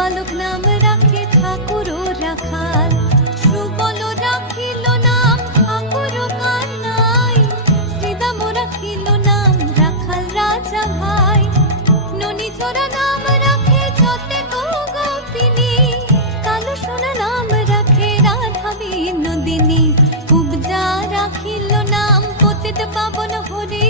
বালক নাম রাখে ঠাকুর রাখাল, সুবল রাখিল নাম ঠাকুর কানাই, শ্রীদাম রাখিল নাম রাখাল রাজা ভাই, ননীচরা নাম রাখে যতে গোপিনী, কালো সোনা নাম রাখে রাধা বিনোদিনী, কুবজা রাখিল নাম পতিত পাবন হরি,